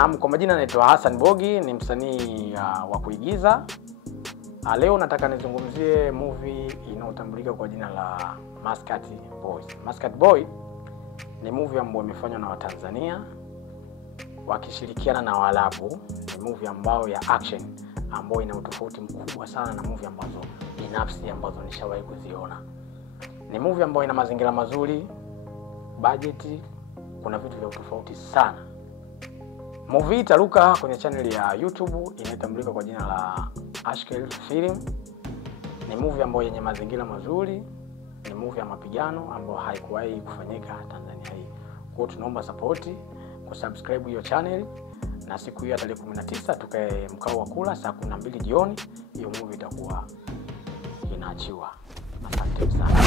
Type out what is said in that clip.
Naam, kwa majina naitwa Hassan Bogi, ni msanii wa kuigiza. Leo nataka nizungumzie movie inayotambulika kwa jina la Muscat Boy. Muscat Boy ni movie ambayo imefanywa na Watanzania wakishirikiana na Waarabu. Ni movie ambayo ya action ambayo ina utofauti mkubwa sana na movie ambazo binafsi ambazo nishawahi kuziona. Ni movie ambayo ina mazingira mazuri, budget, kuna vitu vya utofauti sana. Movie itaruka kwenye channel ya YouTube inayotambulika kwa jina la Ashkel Film. Ni movie ambayo yenye mazingira mazuri, ni movie ya mapigano ambayo haikuwahi kufanyika Tanzania hii. Kwa hiyo tunaomba support, kusubscribe hiyo channel, na siku hiyo tarehe 19 tukae mkao wa kula saa 12 jioni, hiyo movie itakuwa inaachiwa. Asante sana.